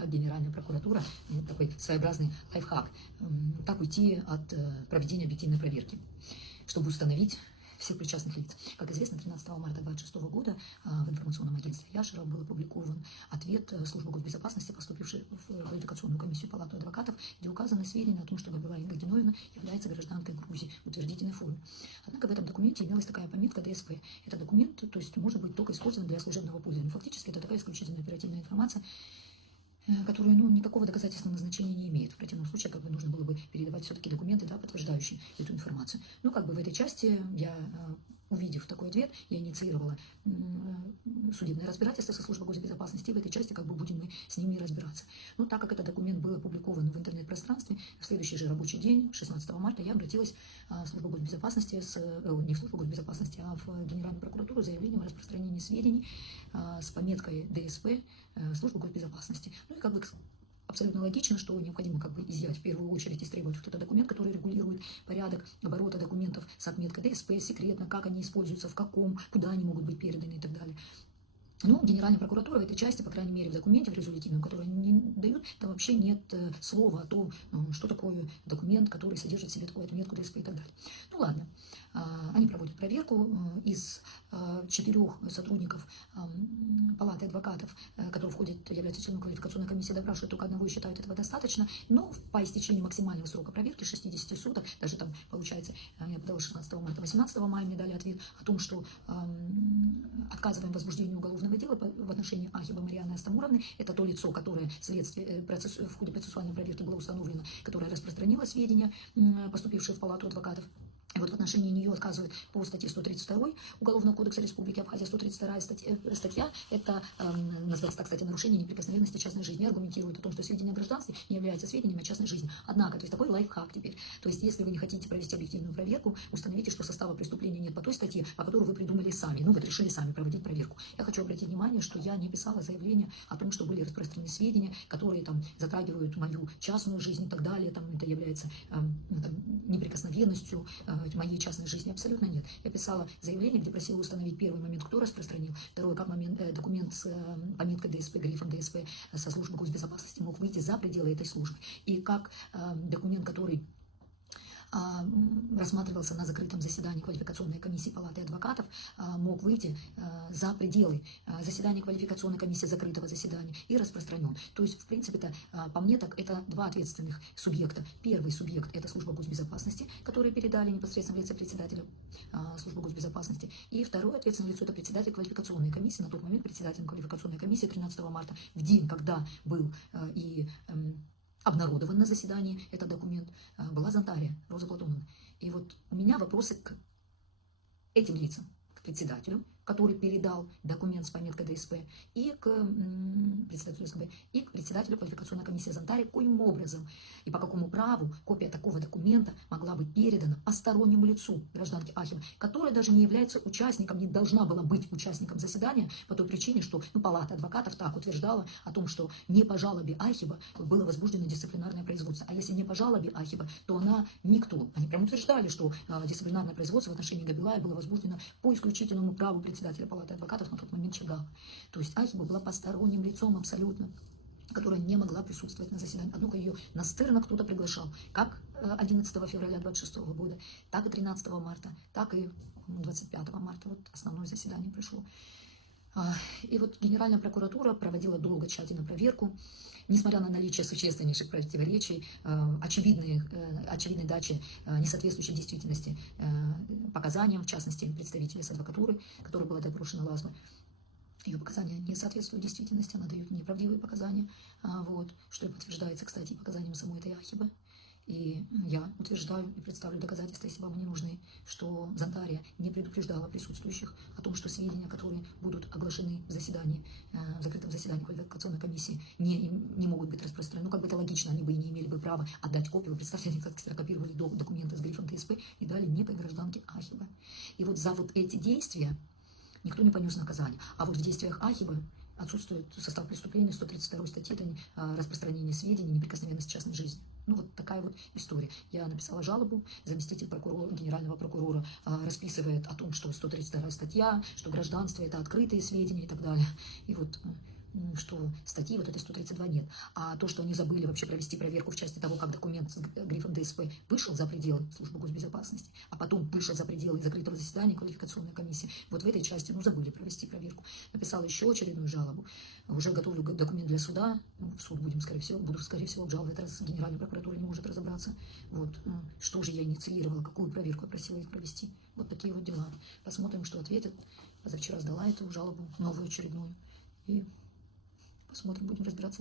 как Генеральная прокуратура, такой своеобразный лайфхак, как уйти от проведения объективной проверки, чтобы установить всех причастных лиц. Как известно, 13 марта 2026 года в информационном агентстве Яшера был опубликован ответ службы госбезопасности, поступивший в квалификационную комиссию Палаты адвокатов, где указаны сведения о том, что Габилай Гайдиновна является гражданкой Грузии в утвердительной форме. Однако в этом документе имелась такая пометка ДСП. Это документ, то есть может быть только использован для служебного пользования. Фактически это такая исключительно оперативная информация, которая никакого доказательственного назначения не имеет. В противном случае нужно было бы передавать все-таки документы, подтверждающие эту информацию. В этой части я, увидев такой ответ, я инициировала судебное разбирательство со службой госбезопасности, и в этой части будем мы с ними разбираться. Но так как этот документ был опубликован в интернет-пространстве, в следующий же рабочий день, 16 марта, я обратилась в службу госбезопасности, не в службу госбезопасности, а в Генеральную прокуратуру с заявлением о распространении сведений с пометкой ДСП службы госбезопасности. Абсолютно логично, что необходимо изъять в первую очередь, истребовать вот этот документ, который регулирует порядок оборота документов с отметкой ДСП, секретно, как они используются, в каком, куда они могут быть переданы и так далее. Генеральная прокуратура в этой части, по крайней мере в документе, в резолютивном, который они не дают, там вообще нет слова о том, что такое документ, который содержит в себе такую отметку ДСП и так далее. Ладно, они проводят проверку. Из 4 сотрудников Палаты адвокатов, которые являются членом квалификационной комиссии, допрашивают только одного и считают этого достаточно, но по истечении максимального срока проверки, 60 суток, даже там получается, я подала 16 марта, 18 мая мне дали ответ о том, что отказываем в возбуждении уголовного дела в отношении Ахиба Марианы Астамуровны. Это то лицо, которое в ходе процессуальной проверки было установлено, которое распространило сведения, поступившие в Палату адвокатов. В отношении нее отказывают по статье 132 Уголовного кодекса Республики Абхазия. 132 статья, это называется так, кстати, нарушение неприкосновенности частной жизни. Аргументирует о том, что сведения о гражданстве не являются сведениями о частной жизни. Однако, то есть такой лайфхак теперь. То есть если вы не хотите провести объективную проверку, установите, что состава преступления нет по той статье, по которой вы придумали сами. Вы решили сами проводить проверку. Я хочу обратить внимание, что я не писала заявление о том, что были распространены сведения, которые затрагивают мою частную жизнь и так далее. Это является неприкосновенностью моей частной жизни. Абсолютно нет. Я писала заявление, где просила установить первый момент, кто распространил, второй, как документ с пометкой ДСП, грифом ДСП со службы госбезопасности мог выйти за пределы этой службы, и как документ, который рассматривался на закрытом заседании квалификационной комиссии Палаты адвокатов, мог выйти за пределы заседания квалификационной комиссии, закрытого заседания, и распространен. То есть, в принципе-то, по мне так, это два ответственных субъекта. Первый субъект – это служба госбезопасности, которые передали непосредственно в лице председателя службы госбезопасности. И второе ответственное лицо – это председатель квалификационной комиссии. На тот момент председателем квалификационной комиссии 13 марта, в день, когда был обнародован на заседании этот документ, была Зантария Роза Платоновна. И у меня вопросы к этим лицам, к председателю, который передал документ с пометкой ДСП, и к председателю СКБ, и к председателю квалификационной комиссии Зантарии, коим образом и по какому праву копия такого документа могла быть передана постороннему лицу, гражданке Ахиба, которая даже не является участником, не должна была быть участником заседания по той причине, что Палата адвокатов так утверждала о том, что не по жалобе Ахиба было возбуждено дисциплинарное производство. А если не по жалобе Ахиба, то она никто. Они прям утверждали, что дисциплинарное производство в отношении Габилая было возбуждено по исключительному праву председателя Палаты адвокатов на тот момент Чагала. То есть Ахиба была посторонним лицом абсолютно, которая не могла присутствовать на заседании. Однако ее настырно кто-то приглашал, как 11 февраля 2026 года, так и 13 марта, так и 25 марта. Основное заседание пришло. И Генеральная прокуратура проводила долго, тщательно проверку. Несмотря на наличие существеннейших противоречий, очевидной дачи несоответствующей действительности показаниям, в частности, представителя с адвокатуры, которой была допрошена Лазба, ее показания не соответствуют действительности, она дает неправдивые показания, что и подтверждается, кстати, показаниям самой этой Ахибы. И я утверждаю и представлю доказательства, если вам они нужны, что Зантария не предупреждала присутствующих о том, что сведения, которые будут оглашены в заседании, в закрытом заседании квалификационной комиссии, не могут быть распространены. Это логично, они бы и не имели бы права отдать копию. Представьте, они как ксерокопировали документы с грифом ДСП и дали некой гражданке Ахиба. И за эти действия никто не понес наказание. А в действиях Ахиба отсутствует состав преступления 132 статьи, это распространение сведений, неприкосновенность частной жизни. Такая история. Я написала жалобу, заместитель генерального прокурора расписывает о том, что 132 статья, что гражданство – это открытые сведения и так далее. И что статьи вот этой 132 нет. А то, что они забыли вообще провести проверку в части того, как документ с грифом ДСП вышел за пределы службы госбезопасности, а потом вышел за пределы закрытого заседания квалификационной комиссии, вот в этой части, забыли провести проверку. Написала еще очередную жалобу. Уже готовлю документ для суда. В суд буду, скорее всего, обжаловать, раз Генеральная прокуратура не может разобраться. Вот. Что же я инициировала, какую проверку я просила их провести. Вот такие вот дела. Посмотрим, что ответят. Позавчера сдала эту жалобу, новую очередную. И посмотрим, будем разбираться.